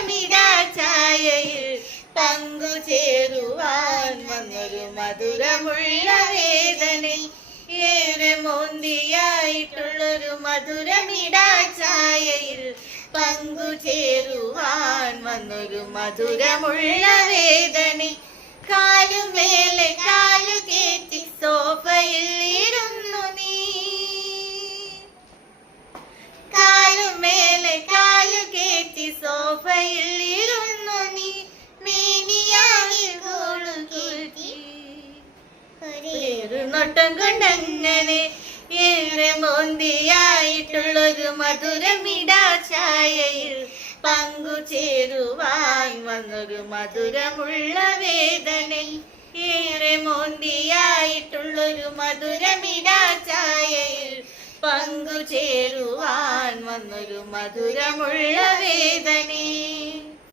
മധുരമിടാ ചായയിൽ പങ്കുചേരുവാൻ വന്നൊരു മധുരമുള്ള വേദന ഏറെ മോന്തിയായിട്ടുള്ളൊരു മധുരമിടാ ചായയിൽ പങ്കുചേരുവാൻ വന്നൊരു മധുരമുള്ള വേദന കാലുമേലെ കാലു കയറ്റി സോഫയിൽ ഇരുന്നു നീ കാലുമേലെ കാലു കയറ്റി സോഫയിൽ ഇരുന്നു നീ മേനിയായി കോളു കയറ്റി ഒരു നോട്ടം കൊണ്ടങ്ങനെ ഏറെ മോന്തിയായിട്ടുള്ളൊരു മധുരമിടാ ചായയിൽ പങ്കുചേരുവാൻ വന്നൊരു മധുരമുള്ള വേദന ഏറെ മോന്തിയായിട്ടുള്ളൊരു മധുരമിടാ ചായയിൽ പങ്കുചേരുവാൻ വന്നൊരു മധുരമുള്ള വേദന